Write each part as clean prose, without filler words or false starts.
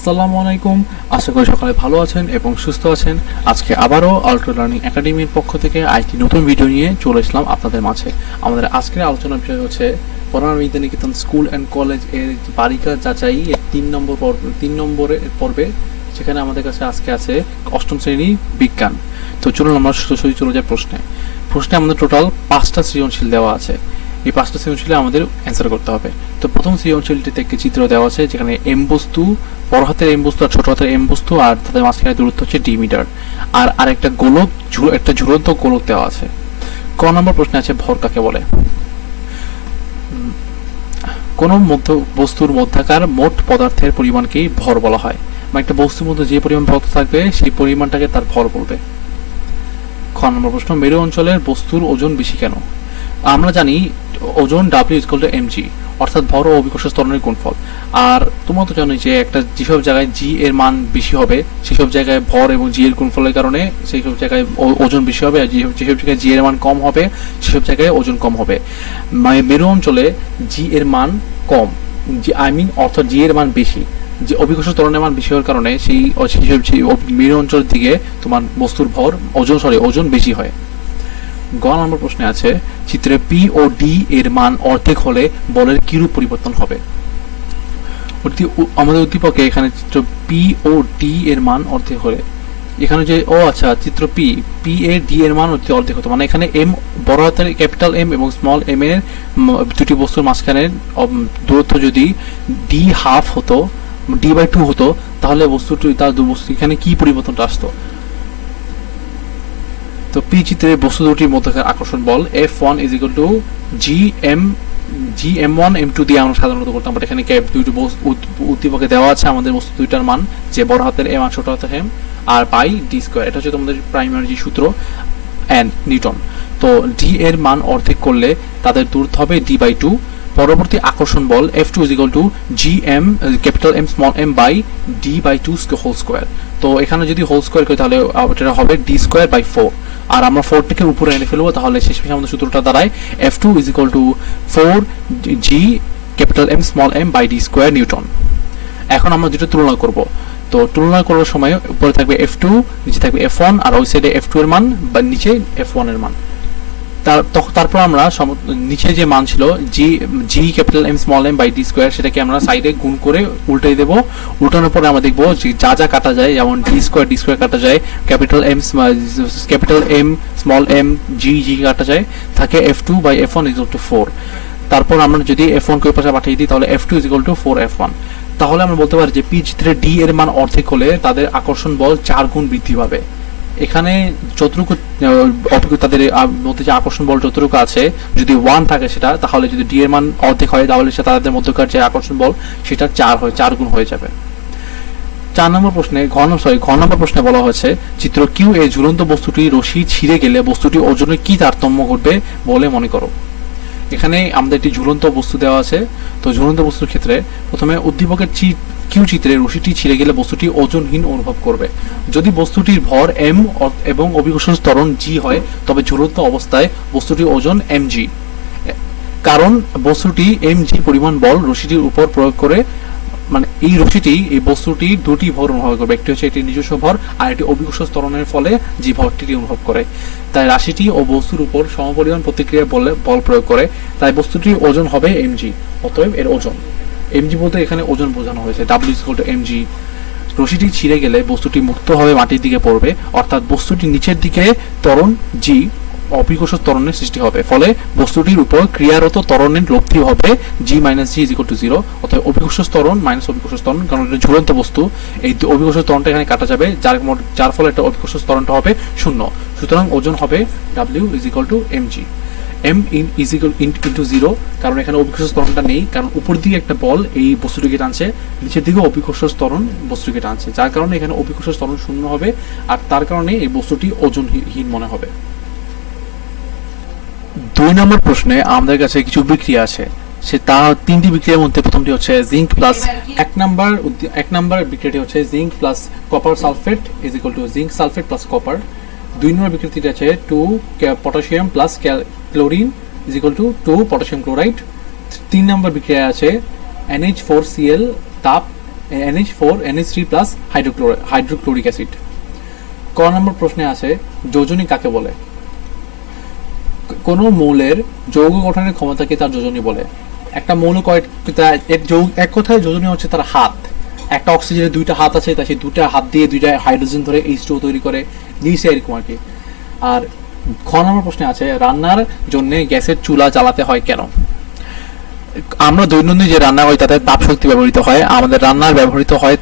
আসসালামু আলাইকুম। আশা করি সকালে ভালো আছেন এবং সুস্থ আছেন। আজকে আবারও আল্ট্রা লার্নিং একাডেমির পক্ষ থেকে আরেকটি নতুন ভিডিও নিয়ে চলে এসলাম আপনাদের মাঝে। আমাদের আজকের আলোচনার বিষয় হচ্ছে পরাণ বিদ্যানিকেতন স্কুল অ্যান্ড কলেজ এর বালিকা যাচাই এর 3 নম্বরের পর্বে, সেখানে আমাদের কাছে আজকে আছে অষ্টম শ্রেণী বিজ্ঞান। তো চলুন আমরা সোজাসুজি চলে যাই প্রশ্নে আমাদের টোটাল 5টা সৃজনশীল দেওয়া আছে। এই 5টা সৃজনশীলে আমাদের অ্যান্সার করতে হবে। তো প্রথম সৃজনশীলটিতে একটি চিত্র দেওয়া আছে যেখানে এম বস্তু, বড় হাতের এম বস্তু আর ছোট হাতের এম বস্তু, আর তাদের মাঝখানে দূরত্ব হচ্ছে ডি মিটার, আর আরেকটা গোলক, একটা ঝুলন্ত গোলক দেওয়া আছে। ক নম্বর প্রশ্নে আছে ভর কাকে বলে। কোন বস্তুর মধ্যাকার মোট পদার্থের পরিমাণকেই ভর বলা হয়, মানে একটা বস্তুর মধ্যে যে পরিমাণ পদার্থ থাকবে সেই পরিমাণটাকে তার ভর বলবে। খ নম্বর প্রশ্ন মেরু অঞ্চলের বস্তুর ওজন বেশি কেন। আমরা জানি ওজন W=mg, অর্থাৎ ভর ও অভিকর্ষ ত্বরণের গুণফল। আর তোমরা তো জানোই যে একটা যেসব জায়গায় জি এর মান বেশি হবে সেসব জায়গায় ভর এবং জি এর গুণফলের কারণে সেই সব জায়গায় ওজন বেশি হবে, আর যেসব জায়গায় জি এর মান কম হবে সেসব জায়গায় ওজন কম হবে। মেরু অঞ্চলে জি এর মান কম, অর্থাৎ জি এর মান বেশি, যে অভিকর্ষ ত্বরণের মান বেশি হওয়ার কারণে সেই মেরু অঞ্চলের দিকে তোমার বস্তুর ভর ওজন বেশি হয়। গ নম্বর প্রশ্নে আছে চিত্রে পি ও ডি এর মান অর্ধেক হলে বলের কিরূপ পরিবর্তন হবে। আমাদের উদ্দীপকে এখানে চিত্র পি ও ডি এর মান অর্ধেক হলে, এখানে যে চিত্র পি এ ডি এর মান অর্ধেক হতো, মানে এখানে এম, বড় হাতের ক্যাপিটাল এম এবং স্মল এম এর দুটি বস্তুর মাঝখানে দূরত্ব যদি ডি হাফ হতো, D/2 হতো, তাহলে তার বস্তু এখানে কি পরিবর্তনটা আসতো। তো পি চিত্রে বস্তু দুটির মধ্যকার আকর্ষণ বল F1 GM1 M2 দিয়ে আমরা সাধারণত করতাম, বাট এখানে দুইটি উদ্দীপকে দেওয়া আছে আমাদের বস্তু দুইটার মান, যে বড় হাতের M আর ছোট হাতের M, আর বাই ডি স্কয়ার। এটা হচ্ছে তোমাদের প্রাইমারি যে সূত্র এন নিউটন। তো ডি এর মান অর্ধেক করলে তাদের দূরত্ব হবে D/2। পরবর্তী আকর্ষণ বল F2 GM capital M small m by D/2 whole square. তো এখানে যদি হোল স্কয়ার করি তাহলে এটা হবে D²/4, আর আমরা 4টিকে উপরে এনে ফেলবো, তাহলে শেষমেশ আমাদের সূত্রটা দাঁড়ায় F2 4 G capital M small m by D² newton. এখন আমরা দুটো তুলনা করব। তো তুলনা করার সময় উপরে থাকবে F2, নিচে থাকবে F1, আর ওই সাইডে F2 এর মান বা নিচে F1 এর মান। তারপর আমরা নিচে যে মান ছিল G capital M small M by D square, সেটাকে আমরা সাইডে গুণ করে উল্টাই দেবো। উল্টানোর পরে আমরা দেখবো যে যা কাটা যায়, যেমন ডি স্কোয়ার কাটা যায়, capital M small M G কাটা যায়, থাকে F2/F1 4। তারপর আমরা যদি F1 কে পাশে পাঠিয়ে দিই তাহলে F2 4F1। তাহলে আমরা বলতে পারি যে পি চিত্রে ডি এর মান অর্ধেক হলে তাদের আকর্ষণ বল 4 গুণ বৃদ্ধি পাবে। এখানে যতটুকু তাদের মধ্যে যে আকর্ষণ বল যতটুকু আছে, যদি 1 থাকে সেটা, তাহলে যদি ডি এর মান অর্ধেক হয় তাহলে সেটা তাদের মধ্যকার যে আকর্ষণ বল সেটা 4 গুণ হয়ে যাবে। ঘ নম্বর প্রশ্নে বলা হয়েছে চিত্র কিউ এ ঝুলন্ত বস্তুটি রশি ছিঁড়ে গেলে বস্তুটি ওজনে কি তারতম্য ঘটবে বলে মনে করো। এখানে আমাদের একটি ঝুলন্ত বস্তু দেওয়া আছে। তো ঝুলন্ত বস্তুর ক্ষেত্রে প্রথমে উদ্দীপকের কিউ চিত্রে রশিটি ছিঁড়ে গেলে বস্তুটি ওজনহীন অনুভব করবে। যদি বস্তুটির ভর m এবং অভিকর্ষ ত্বরণ g হয়, তবে ঝুলন্ত অবস্থায় বস্তুটির ওজন mg, কারণ বস্তুটি mg পরিমাণ বল রশিটির উপর প্রয়োগ করে, মানে এই বস্তুটি দুটি ভর অনুভব করবে, একটি হচ্ছে এটি নিজস্ব ভর, আর একটি অভিকর্ষ ত্বরণের ফলে যে ভরটি অনুভব করে। তাই রাশিটি ও বস্তুর উপর সমপরিমাণ প্রতিক্রিয়া বল প্রয়োগ করে, তাই বস্তুটির ওজন হবে mg। অতএব এর ওজন mg বলতে এখানে ওজন বোঝানো হয়েছে W=mg। রশিটি ছিঁড়ে গেলে বস্তুটি মুক্তভাবে মাটির দিকে পড়বে, অর্থাৎ বস্তুটি নিচের দিকে ত্বরণ g, অভিকর্ষ ত্বরণের সৃষ্টি হবে, ফলে বস্তুটির উপর ক্রিয়ারত ত্বরণের লব্ধি হবে G - G 0। অর্থাৎ অভিকর্ষ ত্বরণ মাইনাস অভিকর্ষ ত্বরণ, কারণ এটা ঝুলন্ত বস্তু, এই অভিকর্ষ ত্বরণটা এখানে কাটা যাবে, যার ফলে এটা অভিকর্ষ ত্বরণটা হবে 0। সুতরাং ওজন হবে W=mg। m into 0, কারণ এখানে অভিকর্ষ ত্বরণটা নেই, কারণ উপর দিকে একটা বল এই বস্তুটিকে টানছে, নিচের দিকে অভিকর্ষ ত্বরণ বস্তুটিকে টানছে, যার কারণে এখানে অভিকর্ষ ত্বরণ 0 হবে, আর তার কারণে এই বস্তুটি ওজনহীন মনে হবে। 2 নম্বর প্রশ্নে আমাদের কাছে কিছু বিক্রিয়া আছে, তিনটি বিক্রিয়ার মধ্যে প্রথমটি হচ্ছে জিঙ্ক প্লাস এক নাম্বার বিক্রিয়াটি হচ্ছে zinc plus copper sulphate zinc sulphate plus copper. 2 নম্বর বিক্রিয়াটি আছে 2 potassium plus chlorine two potassium chloride. 3 নম্বর বিক্রিয়া আছে NH4Cl তাপ NH4 NH3 plus hydrochloric acid. ক নম্বর প্রশ্নে আছে যোজনী কাকে বলে? কোন মৌলের যৌগ গঠনের ক্ষমতাকে তার যোজনী বলে। একটা মৌল এক কথায় যোজনী হচ্ছে তার হাত। একটা অক্সিজেনের দুইটা হাত আছে, তাই সেই দুটা হাত দিয়ে দুইটা হাইড্রোজেন ধরে H2O তৈরি করে, নিচে এরকম আর কি। আর খ নম্বর প্রশ্নে আছে রান্নার জন্য গ্যাসের চুলা জ্বালাতে হয় কেন? আমরা দৈনন্দিন যে রান্না হয় তাতে তাপ শক্তি ব্যবহৃত হয়, আমাদের রান্নায় ব্যবহৃত হয়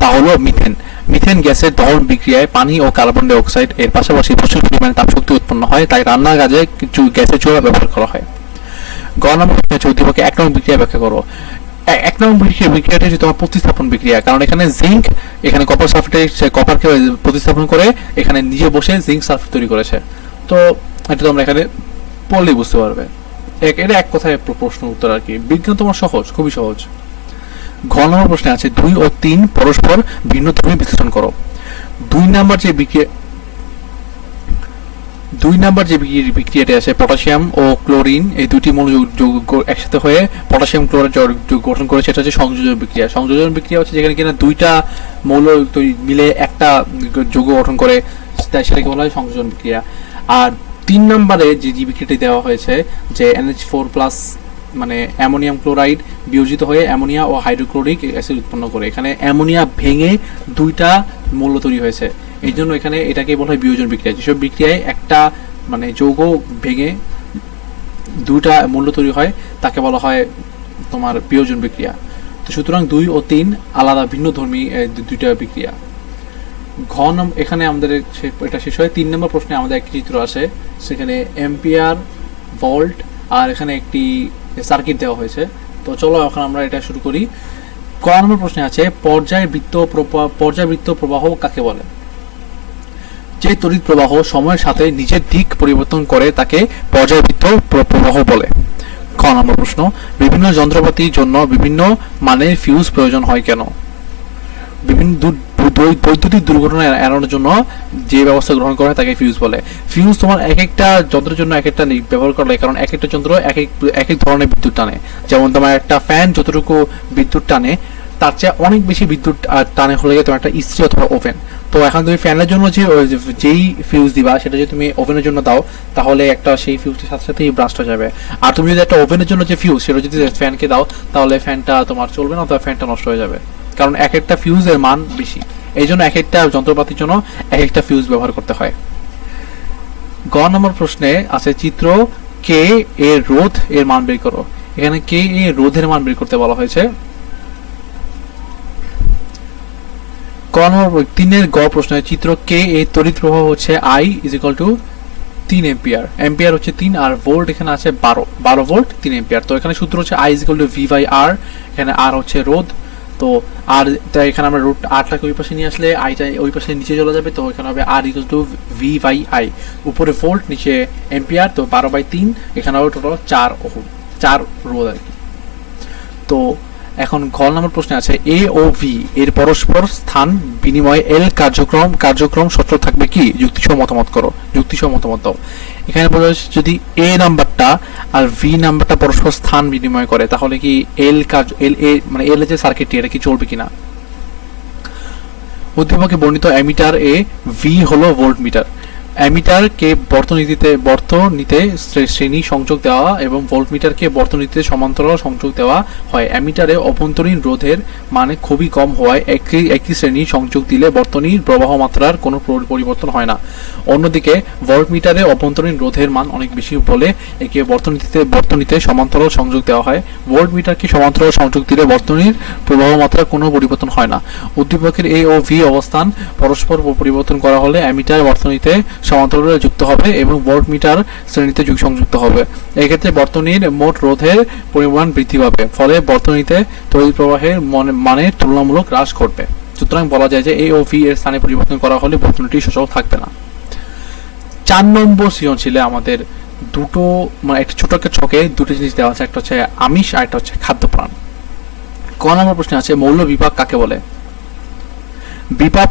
তা হলো মিথেন। মিথেন গ্যাসের দহন বিক্রিয়ায় পানি ও কার্বন ডাই অক্সাইড এর পাশাপাশি প্রচুর পরিমাণে তাপ শক্তি উৎপন্ন হয়, তাই রান্নার কাজে কিছু গ্যাসের চুলা ব্যবহার করা হয়। গ নম্বর প্রশ্ন হচ্ছে উদ্দীপকে 1 নং বিক্রিয়া ব্যাখ্যা করো। 1 নং বিক্রিয়াটা হচ্ছে তোমার প্রতিস্থাপন বিক্রিয়া, কারণ এখানে জিঙ্ক, এখানে কপার সালফেট, কপারকে প্রতিস্থাপন করে এখানে নিজে বসে জিঙ্ক সালফেট তৈরি করেছে। তো এটা তোমরা এখানে পড়লেই বুঝতে পারবে। এটা এক কথায় প্রশ্ন উত্তর আর কি। বিজ্ঞান তোমার সহজ, খুবই সহজ। ঘ নম্বর প্রশ্নে আছে 2 ও 3 পরস্পর ভিন্নধর্মী বিশ্লেষণ করো। 2 নাম্বার যে বিক্রিয়াটি আছে পটাশিয়াম ও ক্লোরিন, এই দুটি মৌল একসাথে হয়ে পটাশিয়াম ক্লোরাইড গঠন করে, সেটা হচ্ছে সংযোজন বিক্রিয়া। সংযোজন বিক্রিয়া হচ্ছে যেখানে কিনা দুইটা মৌল মিলে একটা যৌগ গঠন করে, সেটাকে বলা হয় সংযোজন বিক্রিয়া। আর 3 নম্বরে যে বিক্রিয়াটি দেওয়া হয়েছে যে NH4 প্লাস মানে অ্যামোনিয়াম ক্লোরাইড বিয়োজিত হয়ে অ্যামোনিয়া ও হাইড্রোক্লোরিক অ্যাসিড উৎপন্ন করে, এখানে অ্যামোনিয়া ভেঙে দুইটা মৌল তৈরি হয়েছে, এই জন্য এখানে এটাকে বলা হয় বিয়োজন বিক্রিয়া। যেসব বিক্রিয়ায় একটা মানে যৌগ ভেঙে দুইটা মৌল তৈরি হয় তাকে বলা হয় তোমার বিয়োজন বিক্রিয়া। তো সুতরাং 2 ও 3 আলাদা ভিন্নধর্মী দুইটা বিক্রিয়া। এখানে আমাদের এটা শেষ হয়। 3 নম্বর প্রশ্নে আমাদের একটি চিত্র আছে, সেখানে এম্পিয়ার, ভোল্ট আর এখানে একটি সার্কিট দেওয়া হয়েছে। তো চলো এখন আমরা এটা শুরু করি। ক নম্বর প্রশ্নে আছে পর্যায়বৃত্ত প্রবাহ কাকে বলে? যে তড়িৎ প্রবাহ সময়ের সাথে নিজের দিক পরিবর্তন করে তাকে পর্যায়বৃত্ত প্রবাহ বলে। খ নম্বর প্রশ্ন বিভিন্ন যন্ত্রপাতির জন্য বিভিন্ন মানের ফিউজ প্রয়োজন হয় কেন? বিভিন্ন বৈদ্যুতিক দুর্ঘটনা এড়ানোর জন্য যে ব্যবস্থা গ্রহণ করা হয় তাকে ফিউজ বলে। ফিউজ তোমার এক একটা যন্ত্রের জন্য এক একটা ব্যবহার করা হয়, কারণ এক একটা যন্ত্র এক এক ধরনের বিদ্যুৎ টানে। যেমন তোমার একটা ফ্যান যতটুকু বিদ্যুৎ টানে তার চেয়ে অনেক বেশি বিদ্যুৎ টানে হলে তোমার একটা ইস্ত্রি অথবা ওভেন। তো এখন তুমি ফ্যানের জন্য যেই ফিউজ দিবা সেটা যদি তুমি ওভেনের জন্য দাও তাহলে একটা সেই ফিউজের সাথে সাথেই ব্লাস্ট হয়ে যাবে। আর তুমি যদি একটা ওভেনের জন্য যে ফিউজ সেটা যদি ফ্যানকে দাও তাহলে ফ্যানটা তোমার চলবে না, অথবা ফ্যানটা নষ্ট হয়ে যাবে, কারণ এক একটা ফিউজের মান বেশি। এই জন্য এক একটা যন্ত্রপাতির জন্য এক একটা ফিউজ ব্যবহার করতে হয়। গ নম্বর প্রশ্নে আছে চিত্র কে এর রোধ এর মান বের করো। এখানে কে এর রোধের মান বের করতে বলা হয়েছে। ক নম্বর 3 গ প্রশ্নে চিত্র কে এর তড়িৎ প্রবাহ হচ্ছে I = 3 এম্পিয়ার। এম্পিয়ার হচ্ছে 3 আর ভোল্ট এখানে আছে 12 ভোল্ট 3 এম্পিয়ার। তো এখানে সূত্র হচ্ছে I = V/R, এখানে R হচ্ছে রোধ। তো আর তাই এখানে আমরা রুট আরটাকে ওই পাশে নিয়ে আসলে আইটা ওই পাশে নিচে চলে যাবে, তো এখানে হবে R = V/I, উপরে ভোল্ট নিচে এম্পিয়ার, তো 12/3, এখানে হবে টোটাল 4 ওহম, 4 রোধ আর কি। তো এখন ঘ নম্বর প্রশ্নে আছে A ও V এর পরস্পর স্থান বিনিময়ে L কার্যক্রম সচল থাকবে কি? যুক্তিসহ মতামত করো, যুক্তিসহ মতামত দাও। এখানে বলা হচ্ছে যদি A নাম্বারটা আর V নাম্বারটা পরস্পর স্থান বিনিময় করে তাহলে কি L মানে L এর যে সার্কিটটি এটা কি চলবে কিনা? উদ্দীপকে বর্ণিত অ্যামিটার এ V হলো ভোল্টমিটার। অ্যামিটারকে বর্তনীতে শ্রেণী সংযোগ দেওয়া এবং ভোল্টমিটারকে বর্তনীতে সমান্তরাল সংযোগ দেওয়া হয়। অ্যামিটারে অভ্যন্তরীণ রোধের মানে খুবই কম হওয়ায় একই শ্রেণী সংযোগ দিলে বর্তনীর প্রবাহ মাত্রার কোনো পরিবর্তন হয় না। অন্যদিকে ভোল্টমিটারে অভ্যন্তরীণ রোধের মান অনেক বেশি বলে একে বর্তনীতে সমান্তরাল সংযোগ দেওয়া হয়। ভোল্টমিটারকে সমান্তরাল সংযোগ দিলে বর্তনীর প্রবাহ মাত্রার কোনো পরিবর্তন হয় না। উদ্দীপকের A ও V অবস্থান পরস্পর পরিবর্তন করা হলে অ্যামিটার বর্তনীতে সমান্তরালে যুক্ত হবে এবং ভোল্টমিটার শ্রেণীতে সংযুক্ত হবে। এক্ষেত্রে বর্তনীর মোট রোধের পরিমাণ বৃদ্ধি পাবে, ফলে বর্তনীতে তড়িৎ প্রবাহের মানের তুলনামূলক হ্রাস ঘটবে। সুতরাং বলা যায় যে A ও V এর স্থানে পরিবর্তন করা হলে বর্তনীটি সচল থাকবে না। 4 নম্বর সৃজনশীলে আমাদের দুটো মানে একটা ছোট একটা ছকে দুটো জিনিস দেওয়া আছে, একটা হচ্ছে আমিষ আর একটা হচ্ছে খাদ্যপ্রাণ। ক নম্বর প্রশ্নে আছে মৌল বিপাক কাকে বলে? বিপাক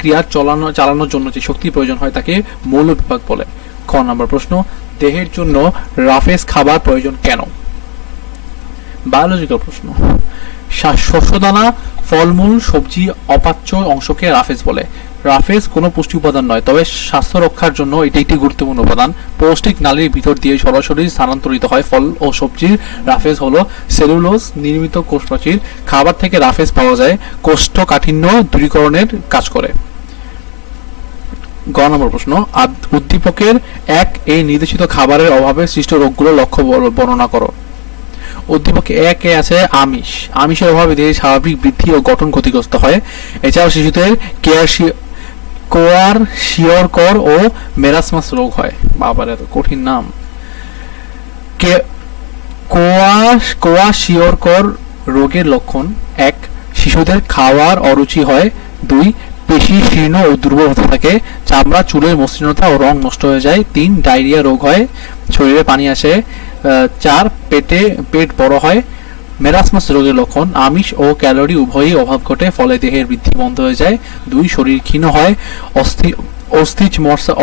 ক্রিয়া চালানোর জন্য যে শক্তি প্রয়োজন হয় তাকে মৌল বিপাক বলে। খ নম্বর প্রশ্ন দেহের জন্য রাফেজ খাবার প্রয়োজন কেন? বায়োলজিক্যাল প্রশ্ন, শস্যদানা, ফলমূল, সবজি অপাচ্য অংশকে রাফেজ বলে। রাফেজ কোনো পুষ্টি উপাদান নয়, তবে স্বাস্থ্য রক্ষার জন্য এটি একটি গুরুত্বপূর্ণ উপাদান। পৌষ্টিক নালীর ভিতর দিয়ে সরাসরি স্থানান্তরিত হয়। ফল ও সবজির রাফেজ হলো সেলুলোজ নির্মিত কোষপ্রাচীর। খাবার থেকে রাফেজ পাওয়া যায়, কোষ্ঠকাঠিন্য দূরীকরণের কাজ করে। গ নম্বর প্রশ্ন, উদ্দীপকের 1 এই নির্দেশিত খাবারের অভাবে সৃষ্ট রোগগুলোর লক্ষ্য বর্ণনা করো। উদ্দীপকে 1 এ আছে আমিষ। আমিষের অভাবে দেহের স্বাভাবিক বৃদ্ধি ও গঠন ক্ষতিগ্রস্ত হয়। এছাড়াও শিশুদের কোয়ারশিয়রকর ও মেরাসমাস রোগ হয়। বাবার এত কঠিন নাম। কোয়ারশিয়রকর রোগের লক্ষণ: 1 শিশুদের খাওয়ার অরুচি হয়। 2 পেশি শীর্ণ ও দুর্বল হতে থাকে। চামড়া, চুলের মসৃণতা ও রং নষ্ট হয়ে যায়। 3 ডায়রিয়া রোগ হয়, শরীরে পানি আসে। 4 পেট বড় হয়। মেরাসমাস রোগের লক্ষণ: আমিষ ও ক্যালোরি উভয়ই অভাব ঘটে, ফলে দেহের বৃদ্ধি বন্ধ হয়ে যায়। 2 শরীর ক্ষীণ হয়, অস্থিরচমর্সার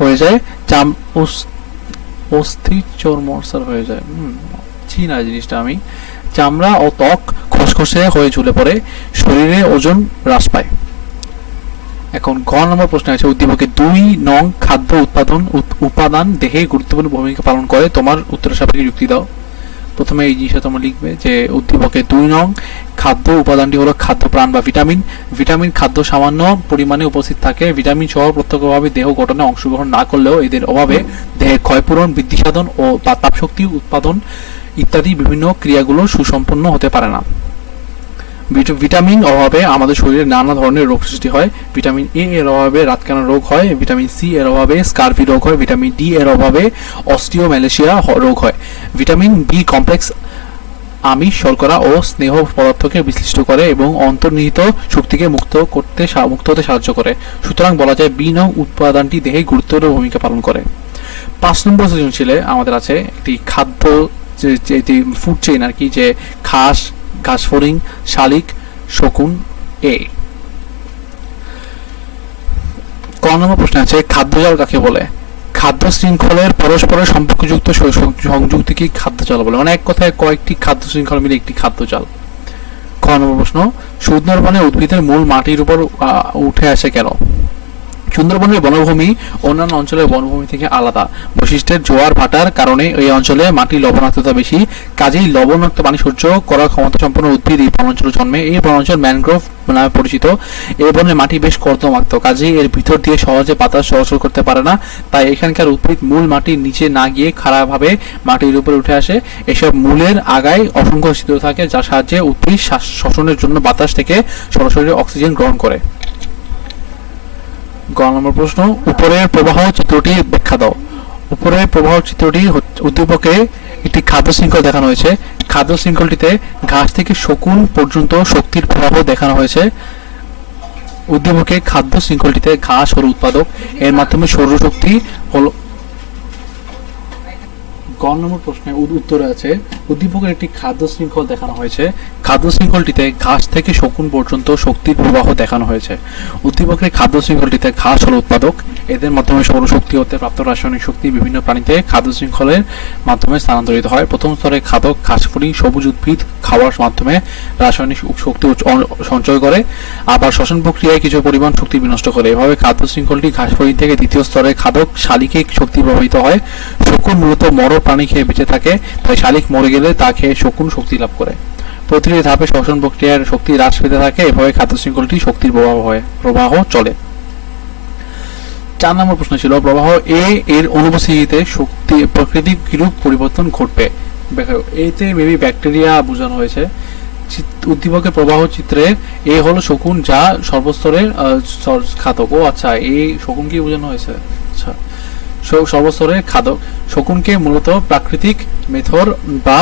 হয়ে যায়। অস্থিরচমর্সার হয়ে যায়, চিনা জিনিসটা আমি। চামড়া ও ত্বক খসখসে হয়ে ঝুলে পড়ে। শরীরে ওজন হ্রাস পায়। এখন ঘ নম্বর প্রশ্ন আছে, উদ্দীপকে 2 নং খাদ্য উপাদান দেহে গুরুত্বপূর্ণ ভূমিকা পালন করে। তোমার উত্তরের সাপেক্ষে যুক্তি দাও। প্রথমে এই জিনিসটা তোমরা লিখবে যে উদ্দীপকে 2 নং খাদ্য উপাদানটি হলো খাদ্য প্রাণ বা ভিটামিন। ভিটামিন খাদ্য সামান্য পরিমাণে উপস্থিত থাকে। ভিটামিন সহ প্রত্যক্ষভাবে দেহ গঠনে অংশগ্রহণ না করলেও এদের অভাবে দেহের ক্ষয়পূরণ, বৃদ্ধিসাধন ও তাপশক্তি উৎপাদন ইত্যাদি বিভিন্ন ক্রিয়াগুলো সুসম্পন্ন হতে পারে না। ভিটামিন অভাবে আমাদের শরীরে নানা ধরনের রোগ সৃষ্টি হয়। ভিটামিন এ এর অভাবে রাতকানা রোগ হয়। ভিটামিন সি এর অভাবে স্কারভি রোগ হয়। ভিটামিন ডি এর অভাবে অস্টিওম্যালেশিয়া রোগ হয়। ভিটামিন বি কমপ্লেক্স আমিষ, শর্করা ও স্নেহ পদার্থকে বিশ্লিষ্ট করে এবং অন্তর্নিহিত শক্তিকে মুক্ত হতে সাহায্য করে। সুতরাং বলা যায় বি নং উপাদানটি দেহে গুরুত্বপূর্ণ ভূমিকা পালন করে। 5 নম্বর সৃজনশীলে আমাদের আছে একটি খাদ্য যে ফুড চেইন আর কি, যে ঘাসফড়িং, শালিক, শকুন। এ ক নম্বর প্রশ্ন আছে, খাদ্যজাল কাকে বলে? খাদ্য শৃঙ্খলের পরস্পরের সম্পর্কযুক্ত সংযুক্তিকে খাদ্যজাল বলে। মানে এক কথায় কয়েকটি খাদ্য শৃঙ্খল মিলে একটি খাদ্যজাল। খ নম্বর প্রশ্ন, সুন্দরবনে উদ্ভিদের মূল মাটির উপর উঠে আসে কেন? সুন্দরবনের বনভূমি অন্যান্য অঞ্চলের বনভূমি থেকে আলাদা। বৈশিষ্ট্যের জোয়ার ভাটার কারণে এই অঞ্চলে মাটির লবণাক্ততা বেশি, কাজেই লবণাক্ত পানি সহ্য করার ক্ষমতা সম্পন্ন উদ্ভিদ এই বনাঞ্চলে জন্মে। এই বনাঞ্চল ম্যানগ্রোভ নামে পরিচিত। এই বনের মাটি বেশ কর্দমাক্ত, কাজেই এর ভিতর দিয়ে সহজে বাতাস চলাচল করতে পারে না। তাই এখানকার উদ্ভিদ মূল মাটির নিচে না গিয়ে খাড়াভাবে মাটির উপরে উঠে আসে। এসব মূলের আগায় অসংখ্য ছিদ্র থাকে, যার সাহায্যে উদ্ভিদ শ্বসনের জন্য বাতাস থেকে সরাসরি অক্সিজেন গ্রহণ করে। গ নম্বর প্রশ্ন, উপরের প্রবাহ চিত্রটি ব্যাখ্যা দাও। উপরের প্রবাহ চিত্রটি উদ্দীপকে একটি খাদ্য শৃঙ্খল দেখানো হয়েছে। খাদ্য শৃঙ্খলটিতে ঘাস থেকে শকুন পর্যন্ত শক্তির প্রবাহ দেখানো হয়েছে। উদ্দীপকে খাদ্য শৃঙ্খলটিতে ঘাস হল উৎপাদক, এর মাধ্যমে সৌরশক্তি হল। গ নম্বর প্রশ্নের উত্তরে আছে, উদ্দীপকের একটি খাদ্য শৃঙ্খল দেখানো হয়েছে। খাদ্য শৃঙ্খলটিতে ঘাস থেকে শকুন পর্যন্ত শক্তির প্রবাহ দেখানো হয়েছে। উদ্দীপকের খাদ্য শৃঙ্খলটিতে ঘাস হল উৎপাদক, এদের মাধ্যমে সৌরশক্তি হতে প্রাপ্ত রাসায়নিক শক্তি বিভিন্ন প্রাণীতে খাদ্য শৃঙ্খলের মাধ্যমে স্থানান্তরিত হয়। প্রথম স্তরে খাদক ঘাসফড়িং সবুজ উদ্ভিদ খাওয়ার মাধ্যমে রাসায়নিক শক্তি সঞ্চয় করে, আবার শ্বসন প্রক্রিয়ায় কিছু পরিমাণ শক্তি বিনষ্ট করে। এভাবে খাদ্য শৃঙ্খলটি ঘাসফড়িং থেকে দ্বিতীয় স্তরে খাদক শালিকে শক্তি প্রবাহিত হয়। শকুন মূলত মর প্রাণী খেয়ে বেঁচে থাকে, তাই শালিক মরে গেলে তা খেয়ে শকুন শক্তি লাভ করে। প্রতিটি ধাপে শ্বসন প্রক্রিয়ার শক্তি হ্রাস পেতে থাকে। এভাবে খাদ্য শৃঙ্খলটি শক্তির প্রবাহ চলে। 4 নম্বর প্রশ্ন ছিল, প্রবাহ এ এর অনুপস্থিতিতে শক্তি প্রকৃতিক কিরূপ পরিবর্তন ঘটবে? এতে মেবি ব্যাকটেরিয়া বোঝানো হয়েছে। উদ্দীপকের প্রবাহ চিত্রে এ হলো শকুন, যা সর্বস্তরের খাদক। ও আচ্ছা, এই শকুন কি বোঝানো হয়েছে? আচ্ছা, সর্বস্তরের খাদক। শকুনকে মূলত প্রাকৃতিক মেথর বা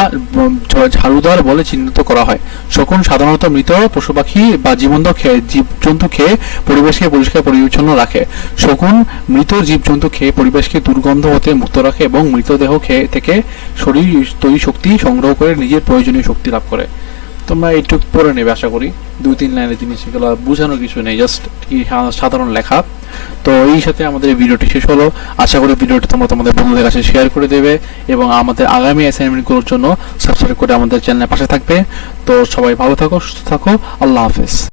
ঝাড়ুদার বলে চিহ্নিত করা হয়। শকুন সাধারণত মৃত পশু পাখি বা জীবজন্তু খেয়ে পরিবেশকে পরিষ্কার পরিচ্ছন্ন রাখে। শকুন মৃত জীবজন্তু খেয়ে পরিবেশকে দুর্গন্ধ হতে মুক্ত রাখে এবং মৃতদেহ থেকে শরীর তৈরি শক্তি সংগ্রহ করে নিজের প্রয়োজনীয় শক্তি লাভ করে। তোমরা এইটুক পড়ে নেবে আশা করি, 2-3 লাইনের জিনিস, এগুলো বোঝানোর কিছু নেই, জাস্ট সাধারণ লেখা। তো এই সাথে আমাদের এই ভিডিওটি শেষ হলো। আশা করি ভিডিওটি তোমরা তোমাদের বন্ধুদের কাছে শেয়ার করে দেবে এবং আমাদের আগামী অ্যাসাইনমেন্টগুলোর জন্য সাবস্ক্রাইব করে আমাদের চ্যানেলের পাশে থাকবে। তো সবাই ভালো থাকো, সুস্থ থাকো, আল্লাহ হাফেজ।